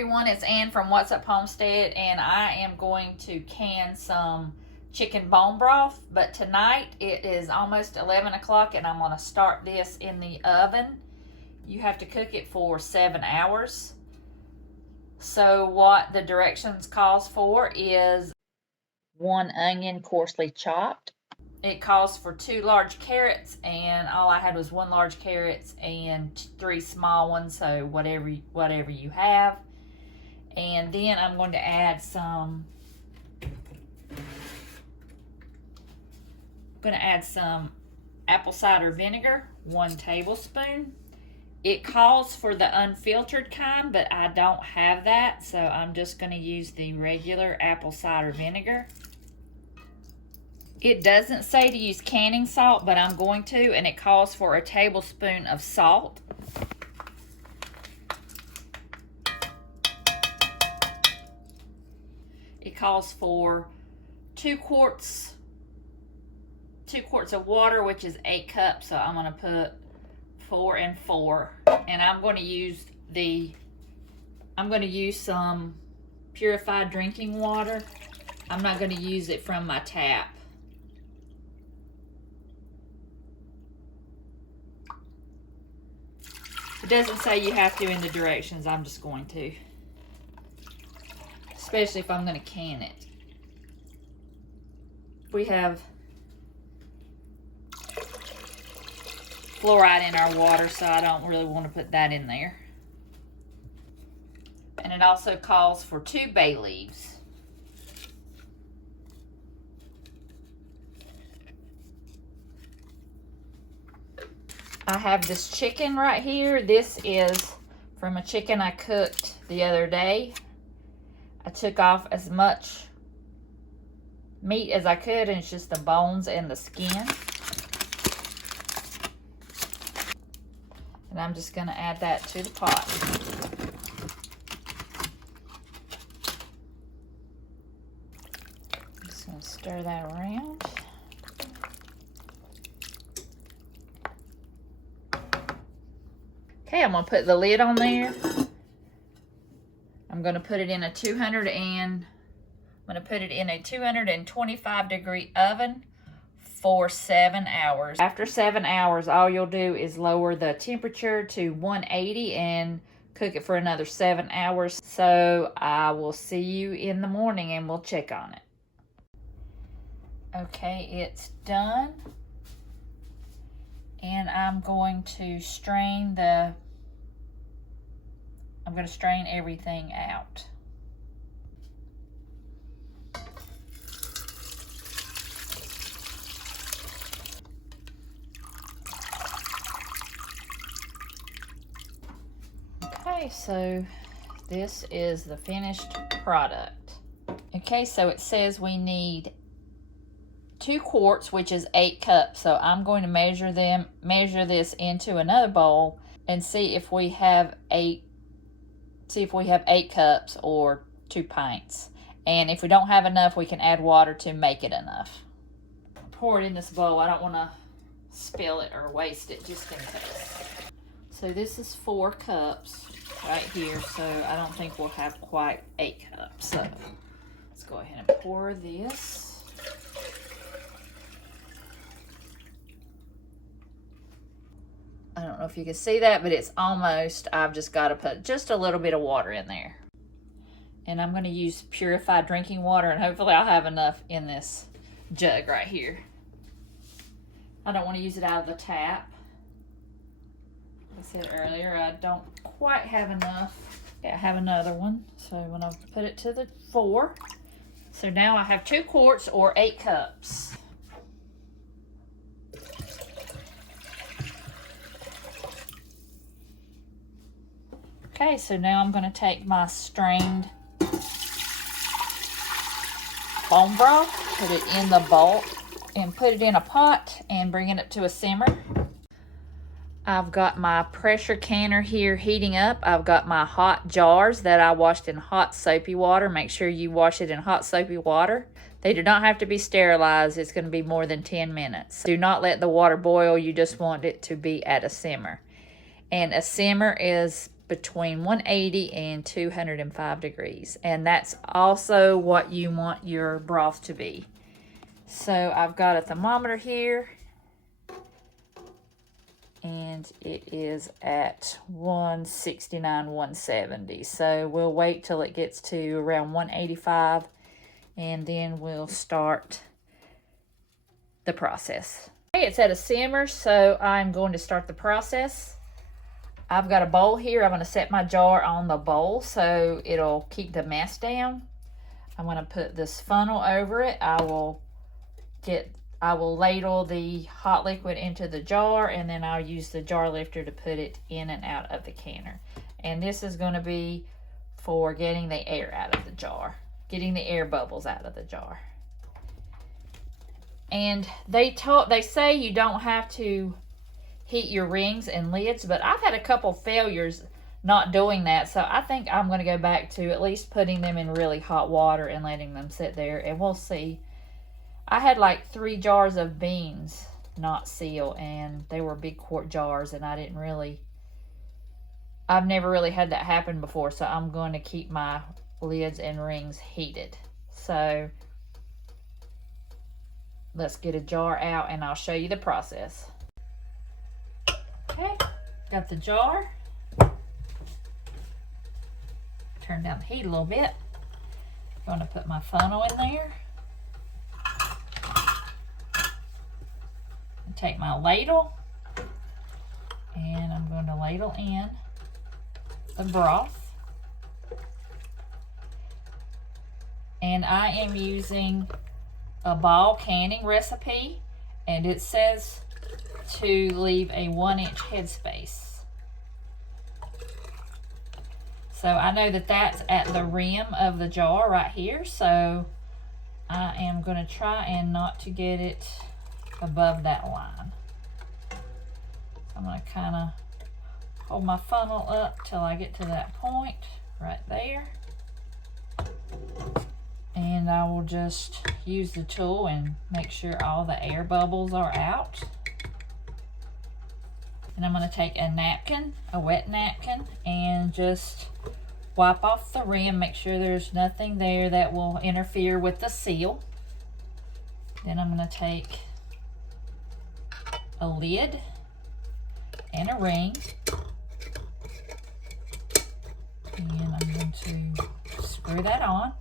everyone, it's Ann from What's Up Homestead, and I am going to can some chicken bone broth. But tonight it is almost 11 o'clock and I'm going to start this in the oven. You have to cook it for 7 hours. So what the directions calls for is 1 onion coarsely chopped. It calls for 2 large carrots, and all I had was 1 large carrot and 3 small ones, so whatever you have. And then I'm going to add some apple cider vinegar, 1 tablespoon. It calls for the unfiltered kind, but I don't have that, so I'm just going to use the regular apple cider vinegar. It doesn't say to use canning salt, but I'm going to, and it calls for a tablespoon of salt. It calls for 2 quarts of water, which is 8 cups, so I'm going to put 4 and 4. And I'm going to use some purified drinking water. I'm not going to use it from my tap. It doesn't say you have to in the directions. I'm just going to. Especially if I'm going to can it. We have fluoride in our water, so I don't really want to put that in there. And it also calls for 2 bay leaves. I have this chicken right here. This is from a chicken I cooked the other day. I took off as much meat as I could, and it's just the bones and the skin. And I'm just going to add that to the pot. I'm just going to stir that around. Okay, I'm going to put the lid on there. I'm going to put it in a 225 degree oven for 7 hours. After 7 hours, all you'll do is lower the temperature to 180 and cook it for another 7 hours. So I will see you in the morning and we'll check on it. Okay, it's done. And I'm going to strain everything out. Okay, so this is the finished product. Okay, so it says we need 2 quarts, which is 8 cups. So I'm going to measure this into another bowl and see if we have 8 cups or 2 pints. And if we don't have enough, we can add water to make it enough. Pour it in this bowl. I don't want to spill it or waste it, just in case. So this is 4 cups right here, so I don't think we'll have quite 8 cups. So let's go ahead and pour this. I don't know if you can see that, but it's almost, I've just got to put just a little bit of water in there. And I'm going to use purified drinking water, and hopefully I'll have enough in this jug right here. I don't want to use it out of the tap. Like I said earlier, I don't quite have enough. Yeah, I have another one. So I'm going to put it to the 4. So now I have 2 quarts or 8 cups. Okay, so now I'm going to take my strained bone broth, put it in the bowl, and put it in a pot and bring it to a simmer. I've got my pressure canner here heating up. I've got my hot jars that I washed in hot soapy water. Make sure you wash it in hot soapy water. They do not have to be sterilized. It's going to be more than 10 minutes. Do not let the water boil. You just want it to be at a simmer. And a simmer is between 180 and 205 degrees. And that's also what you want your broth to be. So I've got a thermometer here, and it is at 169, 170. So we'll wait till it gets to around 185, and then we'll start the process. Okay, it's at a simmer, so I'm going to start the process. I've got a bowl here. I'm going to set my jar on the bowl so it'll keep the mess down. I'm going to put this funnel over it. I will ladle the hot liquid into the jar, and then I'll use the jar lifter to put it in and out of the canner. And this is going to be for getting the air out of the jar, getting the air bubbles out of the jar. And they say you don't have to heat your rings and lids, but I've had a couple failures not doing that, so I think I'm going to go back to at least putting them in really hot water and letting them sit there, and we'll see. I had like 3 jars of beans not seal, and they were big quart jars, and I've never really had that happen before, so I'm going to keep my lids and rings heated. So let's get a jar out and I'll show you the process. Okay, got the jar. Turn down the heat a little bit. I'm going to put my funnel in there. And take my ladle, and I'm going to ladle in the broth. And I am using a ball canning recipe, and it says to leave a 1-inch headspace. So I know that that's at the rim of the jar right here, so I am going to try and not to get it above that line. I'm going to kind of hold my funnel up till I get to that point right there. And I will just use the tool and make sure all the air bubbles are out. And I'm going to take a napkin, a wet napkin, and just wipe off the rim, make sure there's nothing there that will interfere with the seal. Then I'm going to take a lid and a ring, and I'm going to screw that on.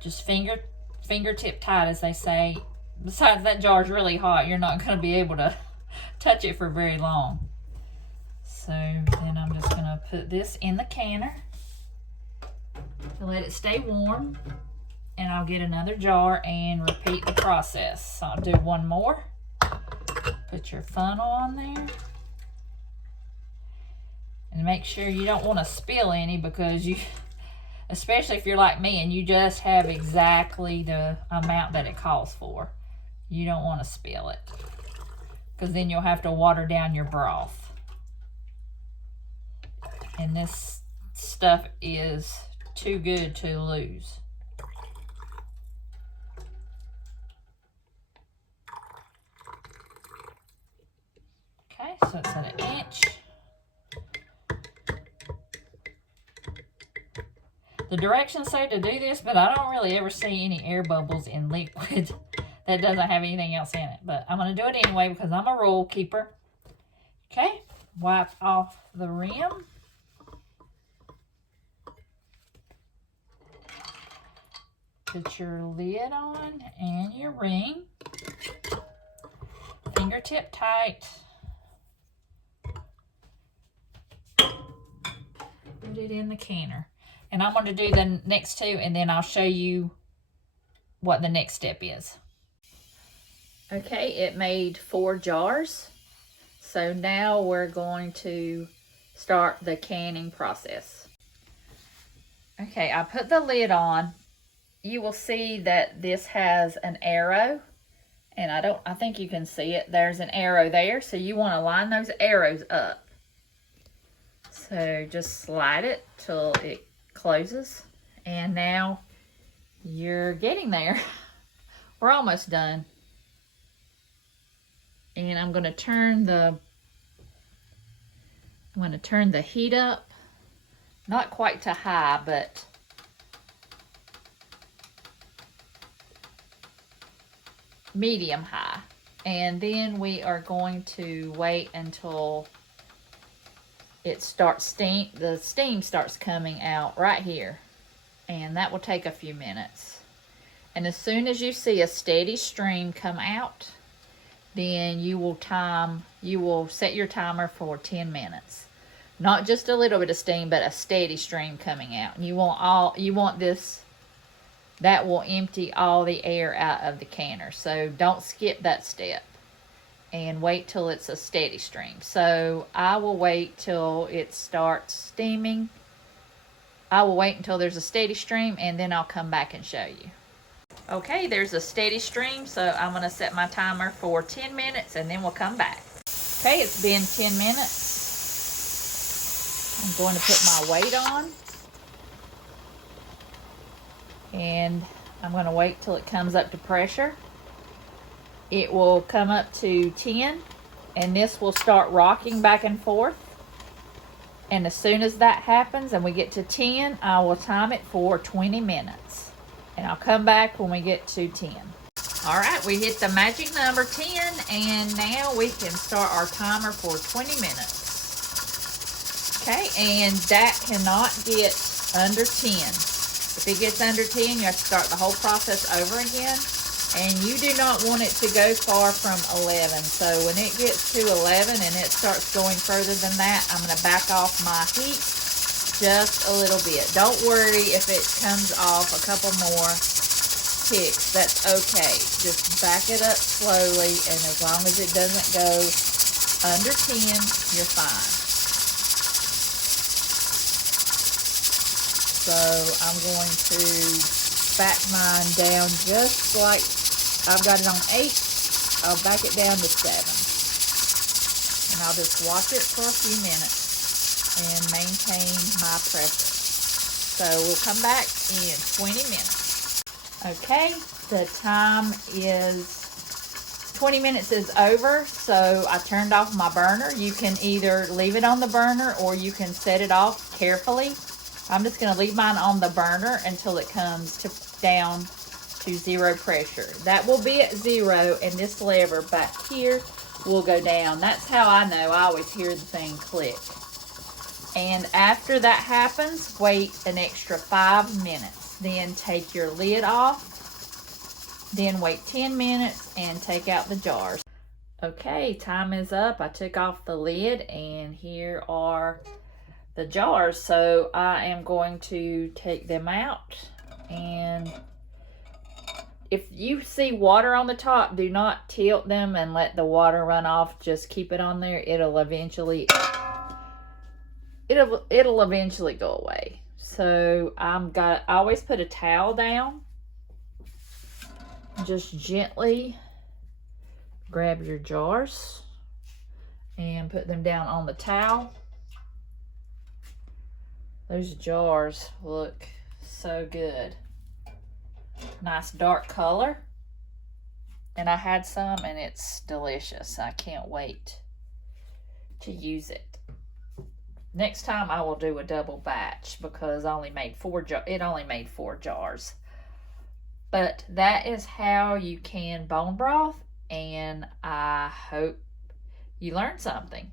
Just fingertip tight, as they say. Besides, that jar is really hot. You're not going to be able to touch it for very long. So then I'm just going to put this in the canner to let it stay warm, and I'll get another jar and repeat the process. So I'll do one more. Put your funnel on there, and make sure you don't want to spill any, because especially if you're like me and you just have exactly the amount that it calls for, you don't want to spill it, because then you'll have to water down your broth. And this stuff is too good to lose. Okay, so it's at 1 inch. The directions say to do this, but I don't really ever see any air bubbles in liquid that doesn't have anything else in it. But I'm going to do it anyway because I'm a rule keeper. Okay, wipe off the rim. Put your lid on and your ring. Fingertip tight. Put it in the canner. And I'm going to do the next two, and then I'll show you what the next step is. Okay, it made 4 jars. So now we're going to start the canning process. Okay, I put the lid on. You will see that this has an arrow, and I think you can see it. There's an arrow there, so you want to line those arrows up. So just slide it till it closes, and now you're getting there. We're almost done. And I'm going to turn the heat up not quite to high, but medium high. And then we are going to wait until it starts the steam starts coming out right here. And that will take a few minutes. And as soon as you see a steady stream come out, then you will set your timer for 10 minutes. Not just a little bit of steam, but a steady stream coming out. And you want this, that will empty all the air out of the canner. So don't skip that step. And wait till it's a steady stream. So I will wait till it starts steaming. I will wait until there's a steady stream, and then I'll come back and show you. Okay, there's a steady stream, so I'm going to set my timer for 10 minutes, and then we'll come back. Okay, it's been 10 minutes. I'm going to put my weight on. And I'm going to wait till it comes up to pressure. It will come up to 10, and this will start rocking back and forth. And as soon as that happens and we get to 10, I will time it for 20 minutes. And I'll come back when we get to 10. All right, we hit the magic number 10, and now we can start our timer for 20 minutes. Okay, and that cannot get under 10. If it gets under 10, you have to start the whole process over again. And you do not want it to go far from 11. So when it gets to 11 and it starts going further than that, I'm going to back off my heat just a little bit. Don't worry if it comes off a couple more ticks. That's okay. Just back it up slowly, and as long as it doesn't go under 10, you're fine. So I'm going to back mine down just like I've got it on 8. I'll back it down to 7. And I'll just watch it for a few minutes and maintain my pressure. So we'll come back in 20 minutes. Okay, the time is 20 minutes is over, so I turned off my burner. You can either leave it on the burner or you can set it off carefully. I'm just going to leave mine on the burner until it comes down to 0 pressure. That will be at 0, and this lever back here will go down. That's how I know. I always hear the thing click. And after that happens, wait an extra 5 minutes. Then take your lid off. Then wait 10 minutes and take out the jars. Okay, time is up. I took off the lid, and here are the jars. So I am going to take them out, and if you see water on the top, do not tilt them and let the water run off. Just keep it on there. It'll eventually go away. So I always put a towel down. Just gently grab your jars and put them down on the towel. Those jars look so good. Nice dark color. And I had some, and it's delicious. I can't wait to use it. Next time I will do a double batch because I only made 4 jars. But that is how you can bone broth, and I hope you learned something.